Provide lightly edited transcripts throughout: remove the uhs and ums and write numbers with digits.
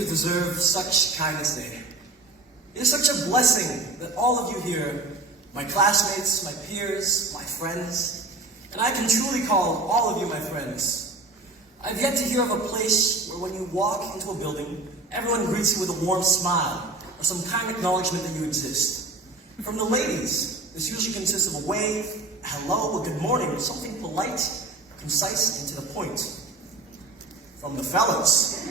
to deserve such kindness day? It is such a blessing that all of you here, my classmates, my peers, my friends, and I can truly call all of you my friends. I've yet to hear of a place where when you walk into a building, everyone greets you with a warm smile or some kind acknowledgement that you exist. From the ladies, this usually consists of a wave, a hello, a good morning, something polite, concise, and to the point. From the fellas,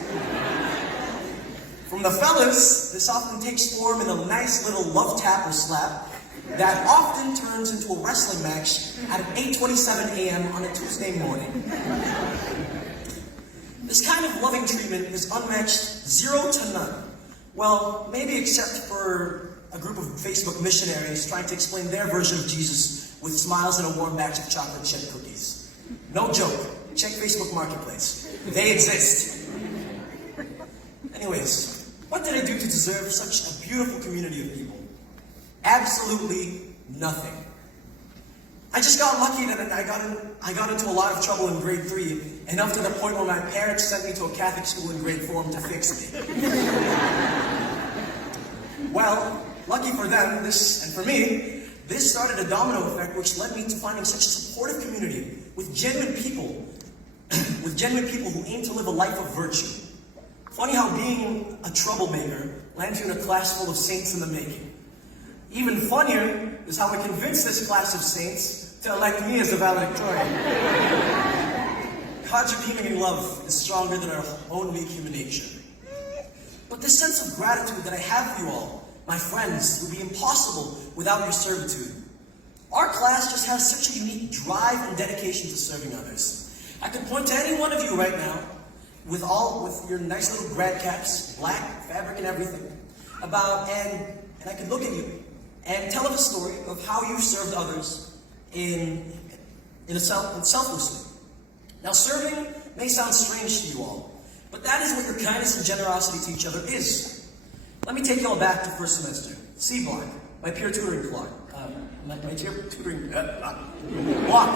this often takes form in a nice little love tap or slap that often turns into a wrestling match at 8:27 a.m. on a Tuesday morning. This kind of loving treatment is unmatched, 0 to none. Well, maybe except for a group of Facebook missionaries trying to explain their version of Jesus with smiles and a warm batch of chocolate chip cookies. No joke. Check Facebook Marketplace. They exist. Anyways, what did I do to deserve such a beautiful community of people? Absolutely nothing. I just got lucky that I got into a lot of trouble in grade 3, enough to the point where my parents sent me to a Catholic school in grade 4 to fix me. Well, lucky for them, and for me, this started a domino effect which led me to finding such a supportive community with genuine people who aim to live a life of virtue. Funny how being a troublemaker lands you in a class full of saints in the making. Even funnier is how I convinced this class of saints to elect me as the valedictory. God's redeeming love is stronger than our own weak human nature. But this sense of gratitude that I have for you all, my friends, would be impossible without your servitude. Our class just has such a unique drive and dedication to serving others. I could point to any one of you right now, with your nice little grad caps, black fabric and everything, and I could look at you and tell of a story of how you served others selflessly. Now, serving may sound strange to you all, but that is what your kindness and generosity to each other is. Let me take you all back to first semester, C block, my peer tutoring block. Block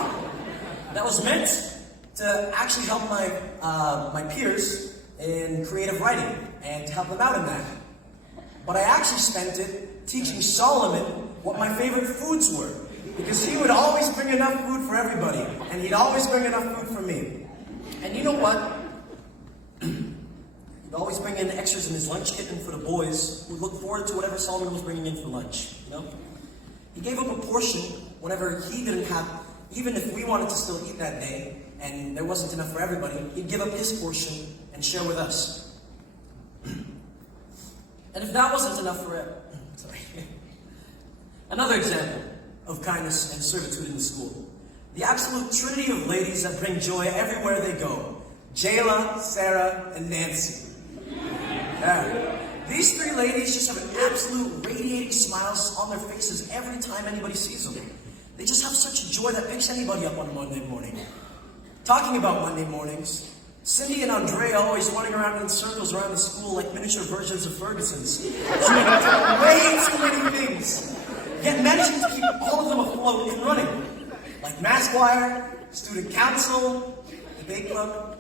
that was meant to actually help my peers in creative writing and to help them out in that. But I actually spent it teaching Solomon what my favorite foods were, because he would always bring enough food for everybody, and he'd always bring enough food for me. And you know what? He'd always bring in extras in his lunch kit for the boys who would look forward to whatever Solomon was bringing in for lunch, you know? He gave up a portion whenever he didn't have, even if we wanted to still eat that day, and there wasn't enough for everybody, he'd give up his portion and share with us. And if that wasn't enough for it, another example of kindness and servitude in the school. The absolute trinity of ladies that bring joy everywhere they go. Jayla, Sarah, and Nancy. Yeah. These 3 ladies just have an absolute radiating smiles on their faces every time anybody sees them. They just have such a joy that picks anybody up on a Monday morning. Talking about Monday mornings, Cindy and Andrea always running around in circles around the school like miniature versions of Fergusons. Way too many things. Yet managing to keep all of them afloat and running. Like Mass Choir, Student Council, Debate Club.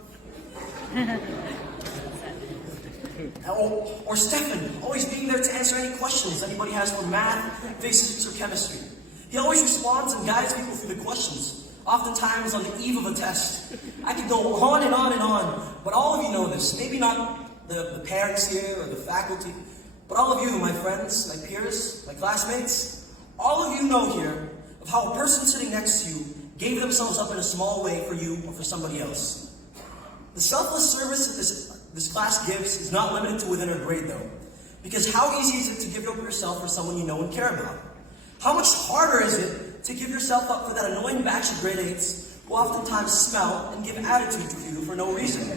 Or Stefan, always being there to answer any questions anybody has for math, physics, or chemistry. He always responds and guides people through the questions, oftentimes on the eve of a test. I could go on and on and on, but all of you know this. Maybe not the parents here or the faculty, but all of you, my friends, my peers, my classmates, all of you know here of how a person sitting next to you gave themselves up in a small way for you or for somebody else. The selfless service that this class gives is not limited to within our grade though, because how easy is it to give up yourself for someone you know and care about? How much harder is it to give yourself up for that annoying batch of grade 8s who oftentimes smell and give attitude to you for no reason?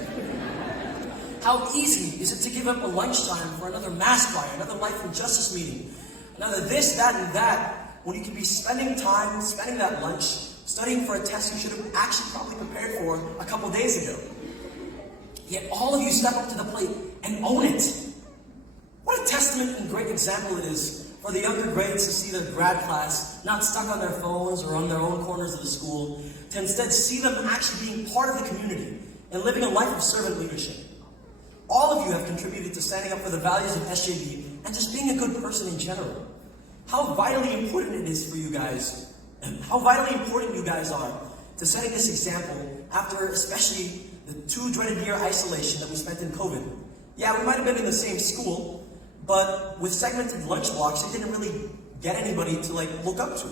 How easy is it to give up a lunchtime for another mass choir, another life and justice meeting, another this, that, and that, when you could be spending that lunch, studying for a test you should have actually probably prepared for a couple days ago. Yet all of you step up to the plate and own it. What a testament and great example it is for the younger grades to see their grad class not stuck on their phones or on their own corners of the school, to instead see them actually being part of the community and living a life of servant leadership. All of you have contributed to standing up for the values of SJB and just being a good person in general. How vitally important it is for you guys, how vitally important you guys are to setting this example after especially the 2 dreaded year isolation that we spent in COVID. Yeah, we might have been in the same school, but with segmented lunch blocks, it didn't really get anybody to look up to.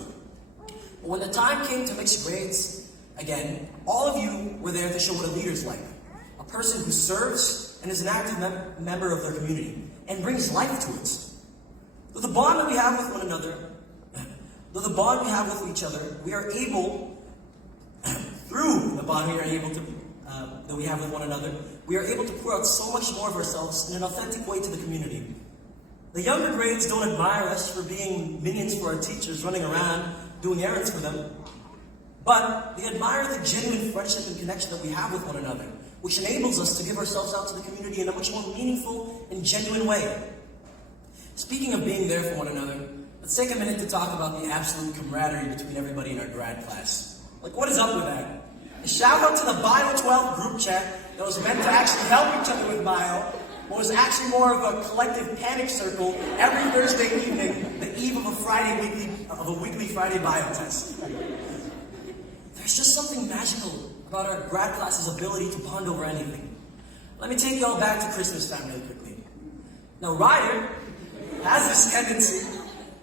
But when the time came to mixed grades, again, all of you were there to show what a leader's like. A person who serves and is an active member of their community and brings life to it. With the bond that we have with one another, with each other, we are able, through the bond that we have with one another, we are able to pour out so much more of ourselves in an authentic way to the community. The younger grades don't admire us for being minions for our teachers, running around, doing errands for them, but they admire the genuine friendship and connection that we have with one another, which enables us to give ourselves out to the community in a much more meaningful and genuine way. Speaking of being there for one another, let's take a minute to talk about the absolute camaraderie between everybody in our grad class. What is up with that? A shout out to the Bio 12 group chat that was meant to actually help each other with bio, but was actually more of a collective panic circle every Thursday evening, the eve of a weekly Friday bio test. There's just something magical about our grad class's ability to bond over anything. Let me take y'all back to Christmas time really quickly. Now, Ryder has this tendency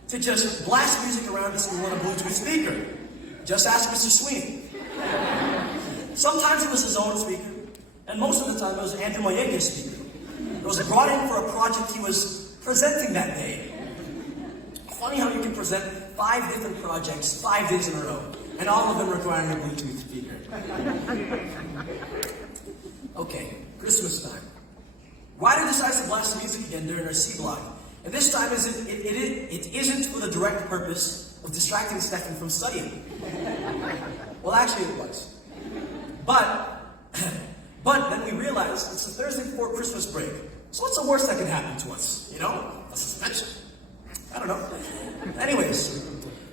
to just blast music around the school on a Bluetooth speaker. Just ask Mr. Sweeney. Sometimes it was his own speaker, and most of the time it was Andrew Mayenga's speaker. It was brought in for a project he was presenting that day. Funny how you can present 5 different projects 5 days in a row, and all of them requiring a Bluetooth speaker. Okay, Christmas time. Ryder decides to blast the music again during our C block. And this time it isn't for the direct purpose of distracting Stefan from studying. Well, actually it was. But then we realized it's the Thursday before Christmas break. So what's the worst that can happen to us? A suspension? I don't know. Anyways,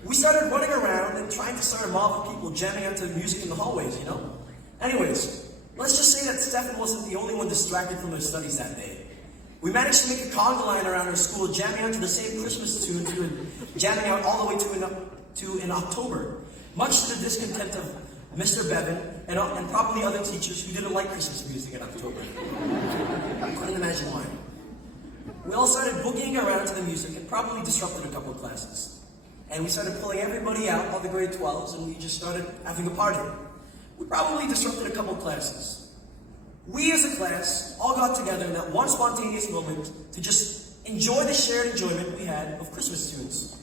we started running around and trying to start a mob of people jamming out to the music in the hallways, Anyways, let's just say that Stefan wasn't the only one distracted from their studies that day. We managed to make a conga line around our school, jamming out to the same Christmas tunes we were jamming out all the way to in October, much to the discontent of Mr. Bevan and probably other teachers who didn't like Christmas music in October. I couldn't imagine why. We all started boogieing around to the music and probably disrupted a couple of classes. And we started pulling everybody out, all the grade 12s, and we just started having a party. We probably disrupted a couple of classes. We as a class all got together in that one spontaneous moment to just enjoy the shared enjoyment we had of Christmas tunes.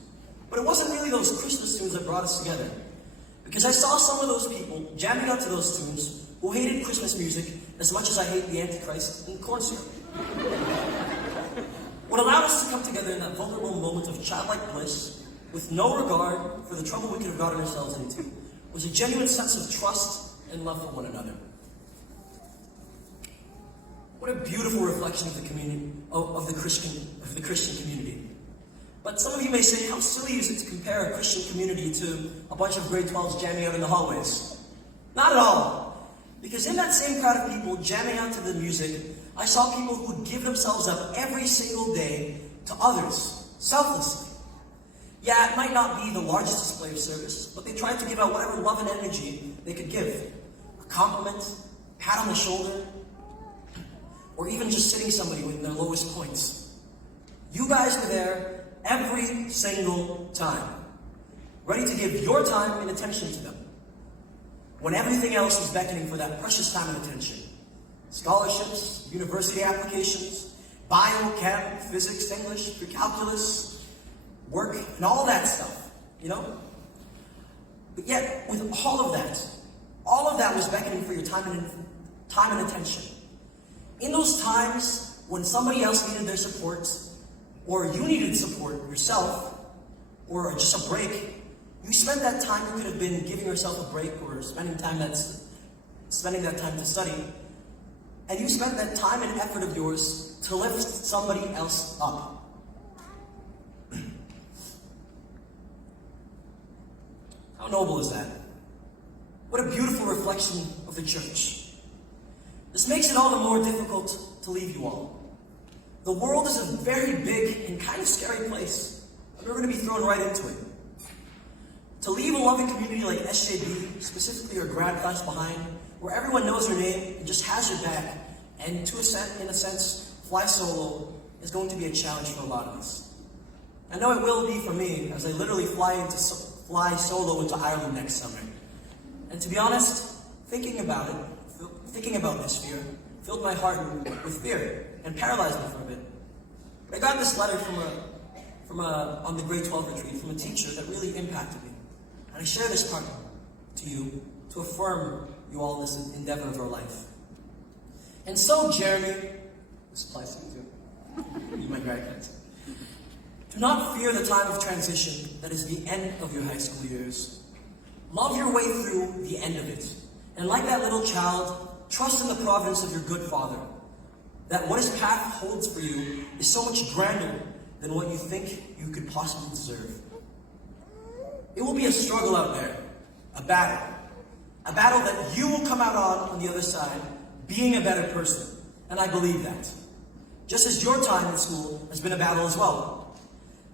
But it wasn't really those Christmas tunes that brought us together. Because I saw some of those people jamming out to those tunes who hated Christmas music as much as I hate the Antichrist and corn syrup. What allowed us to come together in that vulnerable moment of childlike bliss, with no regard for the trouble we could have gotten ourselves into, was a genuine sense of trust and love for one another. What a beautiful reflection of the community, of the Christian community. But some of you may say, how silly is it to compare a Christian community to a bunch of grade 12s jamming out in the hallways? Not at all. Because in that same crowd of people jamming out to the music, I saw people who would give themselves up every single day to others, selflessly. Yeah, it might not be the largest display of service, but they tried to give out whatever love and energy they could give. A compliment, a pat on the shoulder, or even just sitting somebody in their lowest points. You guys were there every single time, ready to give your time and attention to them, when everything else was beckoning for that precious time and attention. Scholarships, university applications, bio, chem, physics, English, pre-calculus, work, and all that stuff, But yet, with all of that was beckoning for your time and attention. In those times when somebody else needed their support, or you needed support yourself, or just a break, you spent that time. You could have been giving yourself a break, or spending that time to study, and you spent that time and effort of yours to lift somebody else up. How noble is that? What a beautiful reflection of the church. This makes it all the more difficult to leave you all. The world is a very big and kind of scary place, and we're going to be thrown right into it. To leave a loving community like SJB, specifically your grad class behind, where everyone knows your name and just has your back, and in a sense, fly solo, is going to be a challenge for a lot of us. I know it will be for me, as I literally fly solo into Ireland next summer. And to be honest, thinking about this fear filled my heart with fear and paralyzed me for a bit. I got this letter on the grade 12 retreat from a teacher that really impacted me. And I share this part to you to affirm you all in this endeavor of our life. And so, Jeremy, this applies to you too, you my grandkids. Do not fear the time of transition that is the end of your high school years. Love your way through the end of it. And like that little child, trust in the providence of your good Father, that what his path holds for you is so much grander than what you think you could possibly deserve. It will be a struggle out there, a battle that you will come out on the other side, being a better person, and I believe that. Just as your time in school has been a battle as well.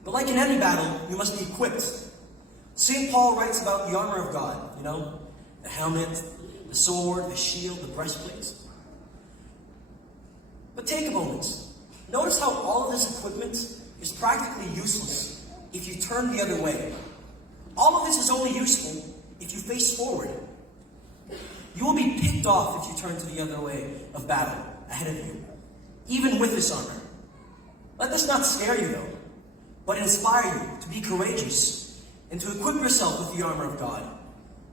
But like in any battle, you must be equipped. St. Paul writes about the armor of God, the helmet, the sword, the shield, the breastplate. But take a moment. Notice how all of this equipment is practically useless if you turn the other way. All of this is only useful if you face forward. You will be picked off if you turn to the other way of battle ahead of you, even with this armor. Let this not scare you though, but inspire you to be courageous and to equip yourself with the armor of God.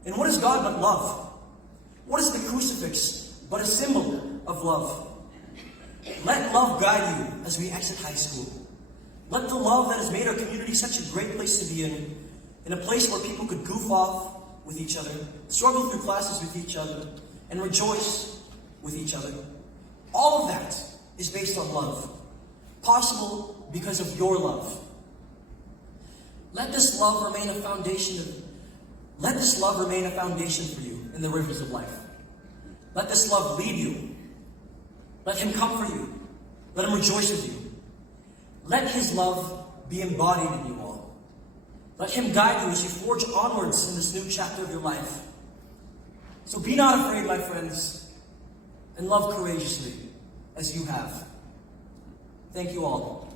And what is God but love? What is the crucifix but a symbol of love? Let love guide you as we exit high school. Let the love that has made our community such a great place to be in a place where people could goof off with each other, struggle through classes with each other, and rejoice with each other. All of that is based on love, possible because of your love. Let this love remain a foundation for you in the rivers of life. Let this love lead you. Let him comfort you. Let him rejoice with you. Let his love be embodied in you all. Let him guide you as you forge onwards in this new chapter of your life. So be not afraid, my friends, and love courageously as you have. Thank you all.